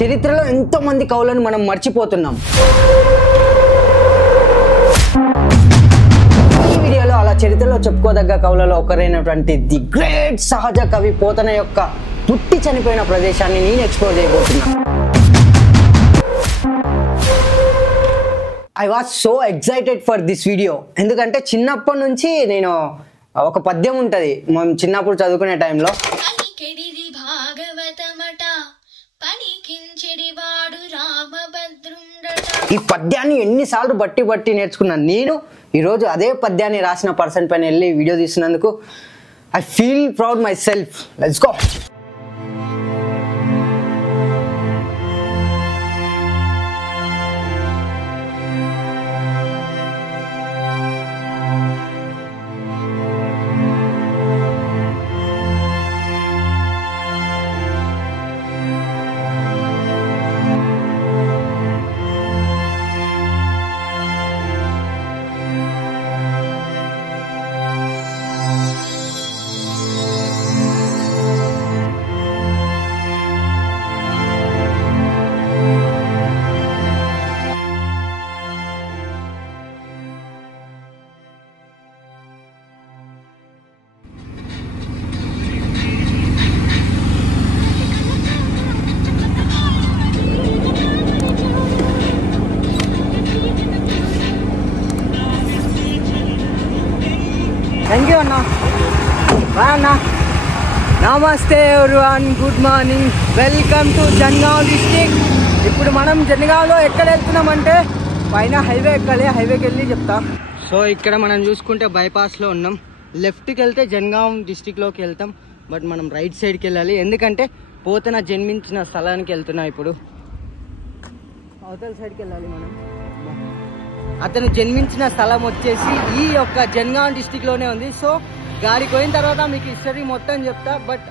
చరిత్రలో ఎంతో మంది కవులను మనం మర్చిపోతున్నాం. ఈ వీడియోలో అలా చరిత్రలో చెప్పుకోదగ్గ కవులలో ఒకరైనటువంటి ది గ్రేట్ సహజ కవి పోతన యొక్క పుట్టి చనిపోయిన ప్రదేశాన్ని నేను ఎక్స్ప్లోర్ చేయబోతున్నా. I was so excited for this video. ఎందుకంటే చిన్నప్పటి నుంచి నేను ఒక పద్యం ఉంటుంది మనం చిన్నప్పుడు చదువుకునే టైంలో, ఈ పద్యాన్ని ఎన్నిసార్లు బట్టి నేర్చుకున్నాను. నేను ఈరోజు అదే పద్యాన్ని రాసిన పర్సన్ పైన వెళ్ళి వీడియో తీసినందుకు I feel proud my self. Let's go. Thank you అన్నా. బాయ్ అన్నా. Namaste everyone, good morning, welcome to Jangaon district. ఇప్పుడు మనం జనగాంలో ఎక్కడ వెళ్తున్నామంటే పైన హైవే ఎక్కాలి, హైవేకి వెళ్ళి చెప్తా. సో ఇక్కడ మనం చూసుకుంటే బైపాస్లో ఉన్నాం. లెఫ్ట్కి వెళ్తే జనగాం డిస్ట్రిక్ట్లోకి వెళ్తాం, బట్ మనం రైట్ సైడ్కి వెళ్ళాలి. ఎందుకంటే పోతన జన్మించిన స్థలానికి వెళ్తున్నాం. ఇప్పుడు అవతల సైడ్కి వెళ్ళాలి మనం. అతను జన్మించిన స్థలం వచ్చేసి ఈ యొక్క జనగాం డిస్టిక్ లోనే ఉంది. సో గాడికి పోయిన తర్వాత మీకు హిస్టరీ మొత్తం చెప్తా. బట్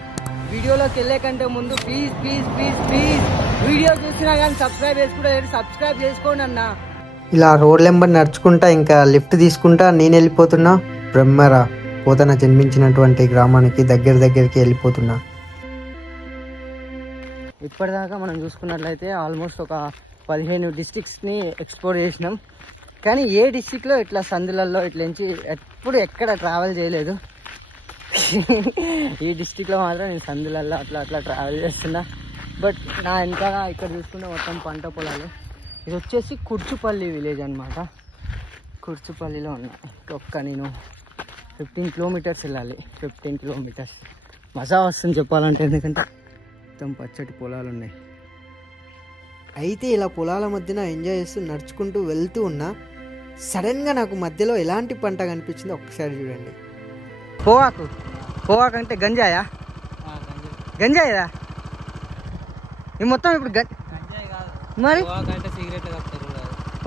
వీడియోలోకి వెళ్ళే కంటే ముందు please please please please video చూసినా కానీ సబ్స్క్రైబ్ చేసుకోండి అన్న. ఇలా రోడ్ నెంబర్ నడుచుకుంటా ఇంకా లిఫ్ట్ తీసుకుంటా నేను వెళ్ళిపోతున్నా. బ్రహ్మరా పోతన జన్మించినటువంటి గ్రామానికి దగ్గరికి వెళ్ళిపోతున్నా. ఇప్పటిదాకా మనం చూసుకున్నట్లయితే ఆల్మోస్ట్ ఒక 15 డిస్ట్రిక్ట్స్ని ఎక్స్ప్లోర్ చేసినాం. కానీ ఏ డిస్ట్రిక్ట్లో ఇట్లా సందులలో ఇట్లంచి ఎప్పుడు ఎక్కడ ట్రావెల్ చేయలేదు. ఈ డిస్ట్రిక్ట్లో మాత్రం నేను సందులలో అట్లా ట్రావెల్ చేస్తున్నా. బట్ నా వెనకాల ఇక్కడ చూసుకుంటే మొత్తం పంట పొలాలు. ఇది వచ్చేసి కుర్చుపల్లి విలేజ్ అనమాట. కుర్చుపల్లిలో ఉన్నా. నేను 15 కిలోమీటర్స్ వెళ్ళాలి. 15 కిలోమీటర్స్ మజా వస్తుంది చెప్పాలంటే, ఎందుకంటే మొత్తం పచ్చటి పొలాలు ఉన్నాయి. అయితే ఇలా పొలాల మధ్యన ఎంజాయ్ చేస్తూ నడుచుకుంటూ వెళ్తూ ఉన్నా. సడన్గా నాకు మధ్యలో ఎలాంటి పంట కనిపించిందో ఒక్కసారి చూడండి. పోవాకు అంటే గంజాయా? గంజాయా? ఇది మొత్తం ఇప్పుడు మరి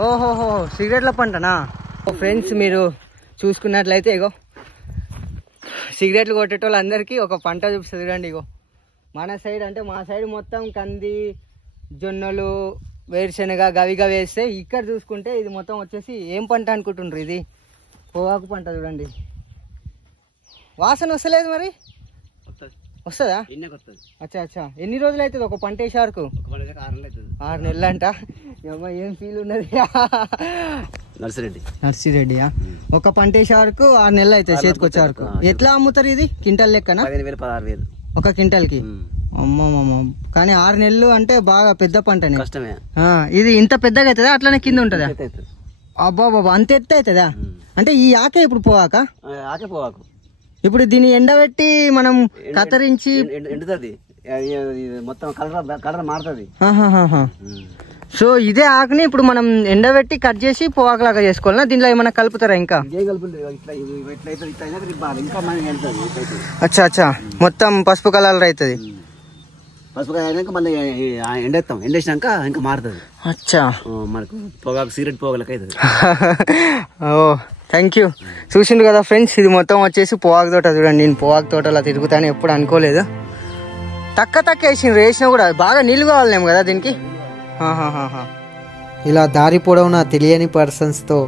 ఓహోహో సిగరెట్ల పంటనా? ఫ్రెండ్స్ మీరు చూసుకున్నట్లయితే ఇగో సిగరెట్లు కొట్టేటోళ్ళందరికీ ఒక పంట చూపిస్తుంది. చూడండి ఇగో మన సైడ్ అంటే మా సైడ్ మొత్తం కంది, జొన్నలు, వేరుశనగ గవిగా వేస్తే, ఇక్కడ చూసుకుంటే ఇది మొత్తం వచ్చేసి ఏం పంట అనుకుంటుండ్రు? ఇది పొగాకు పంట. చూడండి వాసన వస్తలేదు మరి? వస్తుందా? అచ్చా ఎన్ని రోజులు అవుతుంది ఒక పంట వేసే వరకు? 6 నెలలు అంట. ఏం ఫీల్ ఉన్నది? నర్సిరెడ్డియా? ఒక పంట వేసే వరకు 6 నెలలు అవుతుంది చేతికి వచ్చే వరకు. ఎట్లా అమ్ముతారు ఇది? క్వింటల్ లెక్కన? 15,000 ఒక క్వింటల్కి? అమ్మమ్మ. కానీ 6 నెలలు అంటే బాగా పెద్ద పంటనే. ఇది ఇంత పెద్దగా అవుతుందా అట్లానే కింద ఉంటుందా? అబ్బా బాబా, అంత ఎత్తు అవుతుందా? అంటే ఈ ఆకే ఇప్పుడు పోవాక? ఇప్పుడు దీన్ని ఎండబెట్టి మనం కత్తిరించి మొత్తం కలర్ మారుతుంది. సో ఇదే ఆకుని ఇప్పుడు మనం ఎండబెట్టి కట్ చేసి పోవాకలాగా చేసుకోవాలన్నా? దీనిలో ఏమైనా కలుపుతారా ఇంకా? అచ్చా మొత్తం పసుపు కలర్ అవుతుంది. మళ్ళీ ఎండేసినాక ఇంకా మారుతుంది. అచ్చా మనకు పొగాకు సిగరెట్ పొగలకి అవుతుంది. ఓ థ్యాంక్ యూ. చూసిండు కదా ఫ్రెండ్స్, ఇది మొత్తం వచ్చేసి పొగాకు తోట. చూడండి నేను పొగాకు తోటలా తిరుగుతాను ఎప్పుడు అనుకోలేదు. తక్కువ వేసిండ్రు, వేసినా కూడా బాగా నీళ్ళు కావాలేమో కదా దీనికి. ఇలా దారి పొడవునా తెలియని పర్సన్స్తో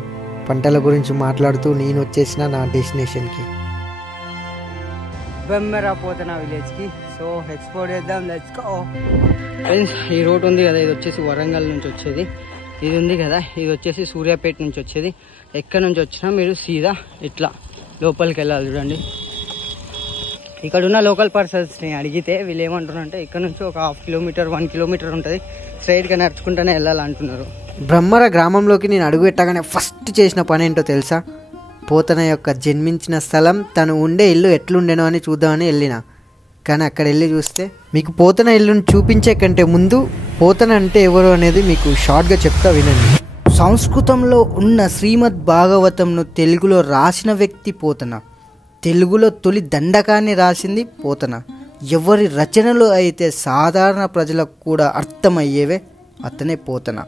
పంటల గురించి మాట్లాడుతూ నేను వచ్చేసిన నా డెస్టినేషన్కి. బెమ్మెరా పోతన విలేజ్కి. సో ఎక్స్ప్లోర్ చేద్దాం, లెట్స్ గో. ఫ్రెండ్స్ ఈ రోడ్ ఉంది కదా, ఇది వచ్చేసి వరంగల్ నుంచి వచ్చేది. ఇది ఉంది కదా, ఇది వచ్చేసి సూర్యాపేట నుంచి వచ్చేది. ఎక్కడి నుంచి వచ్చినా మీరు సీదా ఇట్లా లోపలికి వెళ్ళాలి. చూడండి, ఇక్కడ ఉన్న లోకల్ పర్సన్స్ని అడిగితే వీళ్ళు ఏమంటున్నారంటే ఇక్కడ నుంచి ఒక 1/2 కిలోమీటర్ 1 కిలోమీటర్ ఉంటుంది, స్ట్రైట్గా నడుచుకుంటూనే వెళ్ళాలంటున్నారు. బ్రహ్మర గ్రామంలోకి నేను అడుగుపెట్టగానే ఫస్ట్ చేసిన పని ఏంటో తెలుసా? పోతన యొక్క జన్మించిన స్థలం, తను ఉండే ఇల్లు ఎట్లుండేనో అని చూద్దామని వెళ్ళిన. కానీ అక్కడ వెళ్ళి చూస్తే మీకు పోతన ఇల్లుని చూపించే కంటే ముందు పోతన అంటే ఎవరు అనేది మీకు షార్ట్గా చెప్తా వినండి. సంస్కృతంలో ఉన్న శ్రీమద్ భాగవతంను తెలుగులో రాసిన వ్యక్తి పోతన. తెలుగులో తొలి దండకాన్ని రాసింది పోతన. ఎవరి రచనలు అయితే సాధారణ ప్రజలకు కూడా అర్థమయ్యేవే అతనే పోతన.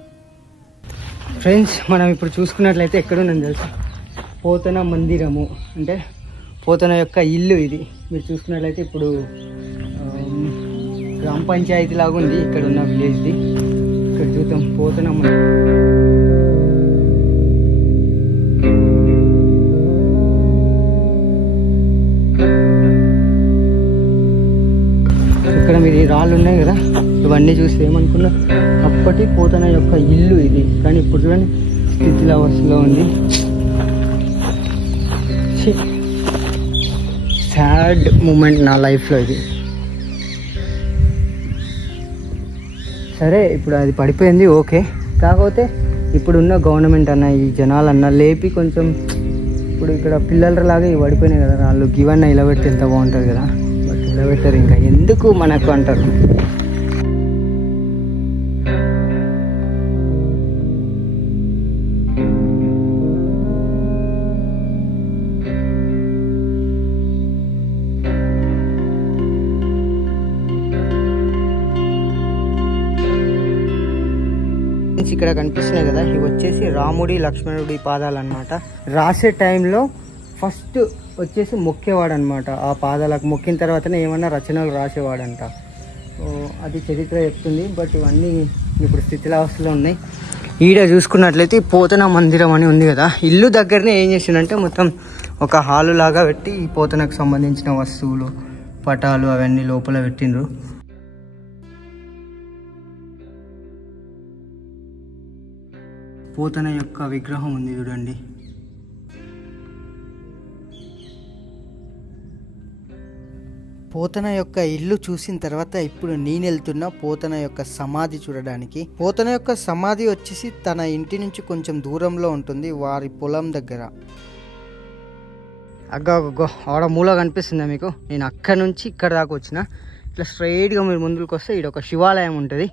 ఫ్రెండ్స్ మనం ఇప్పుడు చూసుకున్నట్లయితే ఎక్కడుందని తెలుసా? పోతన మందిరము అంటే పోతన యొక్క ఇల్లు ఇది. మీరు చూసుకున్నట్లయితే ఇప్పుడు గ్రామ పంచాయతీ లాగా ఉంది ఇక్కడ ఉన్న విలేజ్ది. ఇక్కడ చూద్దాం పోతన ఇక్కడ మీరు ఈ రాళ్ళు ఉన్నాయి కదా, ఇవన్నీ చూసి ఏమనుకున్నా అప్పటి పోతన యొక్క ఇల్లు ఇది. కానీ ఇప్పుడు చూడండి స్థితిలావస్థలో ఉంది. సాడ్ మూమెంట్ నా లైఫ్లో ఇది. సరే ఇప్పుడు అది పడిపోయింది ఓకే, కాకపోతే ఇప్పుడున్న గవర్నమెంట్ అన్న ఈ జనాలన్నా లేపి కొంచెం ఇప్పుడు ఇక్కడ పిల్లలలాగా ఇవి పడిపోయినాయి కదా రాళ్ళు, ఇవన్నీ ఇలా పెడితే ఎంత బాగుంటుంది కదా, బట్ ఇలా పెట్టారు. ఇంకా ఎందుకు మనకు అంటారు. ఇక్కడ కనిపిస్తున్నాయి కదా, ఇవి వచ్చేసి రాముడి లక్ష్మణుడి పాదాలు అనమాట. రాసే టైంలో ఫస్ట్ వచ్చేసి మొక్కేవాడు అనమాట. ఆ పాదాలకు మొక్కిన తర్వాతనే ఏమన్నా రచనలు రాసేవాడంట. అది చరిత్ర చెప్తుంది. బట్ ఇవన్నీ ఇప్పుడు స్థితిలావస్థలో ఉన్నాయి. ఈడ చూసుకున్నట్లయితే పోతన మందిరం అని ఉంది కదా, ఇల్లు దగ్గరనే ఏం చేసిండంటే మొత్తం ఒక హాలు లాగా పెట్టి ఈ పోతనకు సంబంధించిన వస్తువులు, పటాలు అవన్నీ లోపల పెట్టిండ్రు. పోతన యొక్క విగ్రహం ఉంది చూడండి. పోతన యొక్క ఇల్లు చూసిన తర్వాత ఇప్పుడు నేను వెళ్తున్నా పోతన యొక్క సమాధి చూడడానికి. పోతన యొక్క సమాధి వచ్చేసి తన ఇంటి నుంచి కొంచెం దూరంలో ఉంటుంది, వారి పొలం దగ్గర. అగ్గో ఆడ మూల కనిపిస్తుందా మీకు? నేను అక్కడ నుంచి ఇక్కడ దాకా వచ్చిన. ఇట్లా స్ట్రైట్గా మీరు ముందుకు వస్తే ఇక్కడ ఒక శివాలయం ఉంటుంది,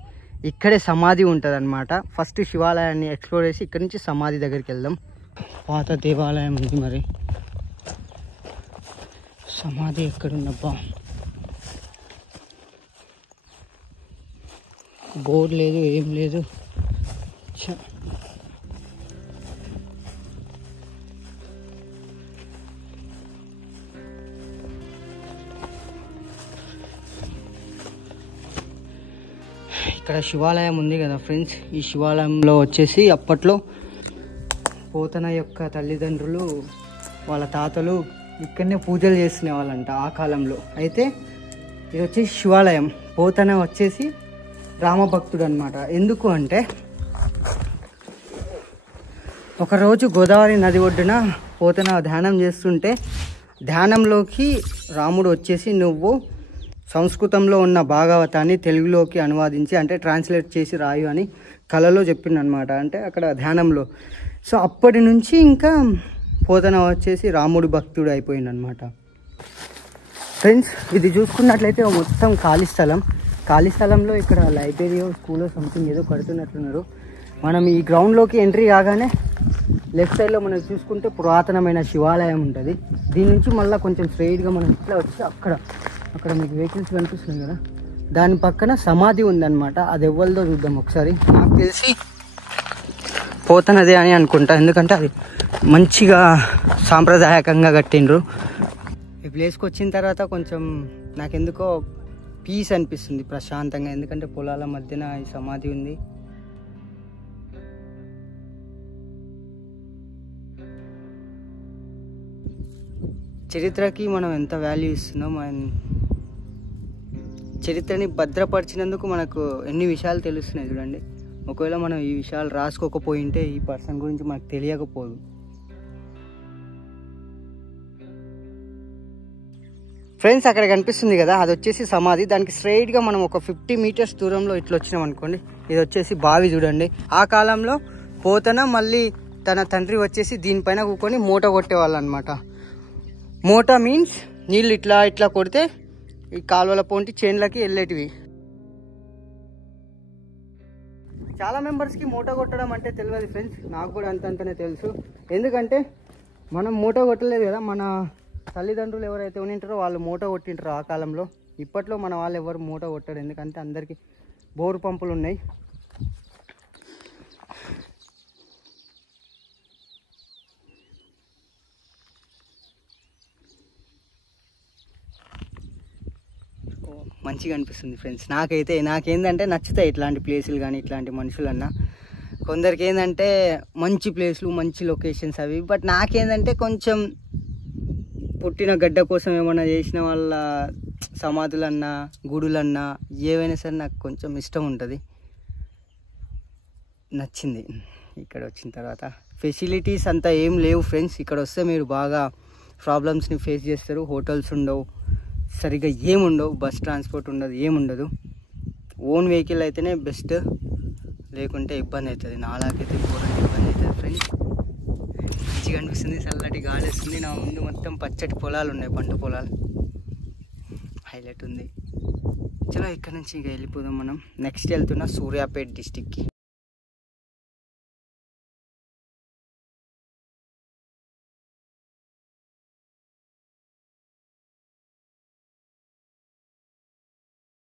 ఇక్కడే సమాధి ఉంటుంది అనమాట. ఫస్ట్ శివాలయాన్ని ఎక్స్ప్లోర్ చేసి ఇక్కడ నుంచి సమాధి దగ్గరికి వెళ్దాం. పాత దేవాలయం ఉంది, మరి సమాధి ఎక్కడున్నబ్బా? బోర్డు లేదు, ఏం లేదు. ఇక్కడ శివాలయం ఉంది కదా ఫ్రెండ్స్, ఈ శివాలయంలో వచ్చేసి అప్పట్లో పోతన యొక్క తల్లిదండ్రులు వాళ్ళ తాతలు ఇక్కడనే పూజలు చేసుకునే వాళ్ళంట ఆ కాలంలో. అయితే ఇది వచ్చేసి శివాలయం. పోతన వచ్చేసి రామభక్తుడు అనమాట. ఎందుకు అంటే ఒకరోజు గోదావరి నది ఒడ్డున పోతన ధ్యానం చేస్తుంటే ధ్యానంలోకి రాముడు వచ్చేసి నువ్వు సంస్కృతంలో ఉన్న భాగవతాన్ని తెలుగులోకి అనువాదించి అంటే ట్రాన్స్లేట్ చేసి రాయు అని కళలో చెప్పిండనమాట. అంటే అక్కడ ధ్యానంలో. సో అప్పటి నుంచి ఇంకా పోతన వచ్చేసి రాముడి భక్తుడు అయిపోయిందనమాట. ఫ్రెండ్స్ ఇది చూసుకున్నట్లయితే మొత్తం ఖాళీ స్థలం. ఖాళీ స్థలంలో ఇక్కడ లైబ్రరీ స్కూల్లో సంథింగ్ ఏదో కడుతున్నట్లున్నారు. మనం ఈ గ్రౌండ్లోకి ఎంట్రీ కాగానే లెఫ్ట్ సైడ్లో మనం చూసుకుంటే పురాతనమైన శివాలయం ఉంటుంది. దీని నుంచి మళ్ళీ కొంచెం స్ట్రైట్గా మనం ఇట్లా వచ్చి అక్కడ మీకు వెహికల్స్ కనిపిస్తున్నాయి కదా, దాని పక్కన సమాధి ఉందన్నమాట. అది ఎవరిదో చూద్దాం ఒకసారి. నాకు తెలిసి పోతనదే అని అనుకుంటా, ఎందుకంటే అది మంచిగా సాంప్రదాయకంగా కట్టిండ్రు. ఈ ప్లేస్కి వచ్చిన తర్వాత కొంచెం నాకెందుకో పీస్ అనిపిస్తుంది, ప్రశాంతంగా. ఎందుకంటే పొలాల మధ్యన ఈ సమాధి ఉంది. చరిత్రకి మనం ఎంత వాల్యూ ఇస్తున్నాం, చరిత్రని భద్రపరిచినందుకు మనకు ఎన్ని విషయాలు తెలుస్తున్నాయి చూడండి. ఒకవేళ మనం ఈ విషయాలు రాసుకోకపోయింటే ఈ పర్సన్ గురించి మనకు తెలియకపోదు. ఫ్రెండ్స్, అక్కడ కనిపిస్తుంది కదా, అది వచ్చేసి సమాధి. దానికి స్ట్రైట్గా మనం ఒక 50 మీటర్స్ దూరంలో ఇట్లా వచ్చినాం అనుకోండి, ఇది వచ్చేసి బావి చూడండి. ఆ కాలంలో పోతన మళ్ళీ తన తండ్రి వచ్చేసి దీనిపైన కూకొని మూట కొట్టేవాళ్ళు అనమాట. మూట మీన్స్ నీళ్ళు ఇట్లా ఇట్లా కొడితే ఈ కాలువల పొంటి చేన్లకి వెళ్ళేటివి. చాలా మెంబర్స్కి మూట కొట్టడం అంటే తెలియదు ఫ్రెండ్స్, నాకు కూడా అంతంతనే తెలుసు. ఎందుకంటే మనం మూట కొట్టలేదు కదా, మన తల్లిదండ్రులు ఎవరైతే ఉండింటారో వాళ్ళు మూట కొట్టింటారు ఆ కాలంలో. ఇప్పట్లో మన వాళ్ళు ఎవరు మూట కొట్టారు, ఎందుకంటే అందరికీ బోరు పంపులు ఉన్నాయి. మంచిగా అనిపిస్తుంది ఫ్రెండ్స్. నాకేందంటే నచ్చుతాయి ఇట్లాంటి ప్లేసులు కానీ ఇట్లాంటి మనుషులన్నా. కొందరికి ఏంటంటే మంచి ప్లేస్లు మంచి లొకేషన్స్ అవి, బట్ నాకేందంటే కొంచెం పుట్టిన గడ్డ కోసం ఏమన్నా చేసిన వాళ్ళ సమాధులన్నా గుడులన్నా ఏవైనా సరే నాకు కొంచెం ఇష్టం ఉంటుంది, నచ్చింది. ఇక్కడ వచ్చిన తర్వాత ఫెసిలిటీస్ అంతా ఏం లేవు ఫ్రెండ్స్. ఇక్కడ వస్తే మీరు బాగా ప్రాబ్లమ్స్ని ఫేస్ చేస్తారు. హోటల్స్ ఉండవు, సరిగ్గా ఏముండవు, బస్ ట్రాన్స్పోర్ట్ ఉండదు, ఏముండదు. ఓన్ వెహికల్ అయితేనే బెస్ట్, లేకుంటే ఇబ్బంది అవుతుంది. నాలాగైతే ఘోరంగా ఇబ్బంది అవుతుంది ఫ్రెండ్స్. మంచిగా అనిపిస్తుంది, చల్లటి గాలి వస్తుంది. నా ముందు మొత్తం పచ్చటి పొలాలు ఉన్నాయి, పంట పొలాలు, హైలైట్ ఉంది. చలో ఇక్కడ నుంచి ఇంకా వెళ్ళిపోదాం మనం. నెక్స్ట్ వెళ్తున్నా సూర్యాపేట్ డిస్టిక్కి.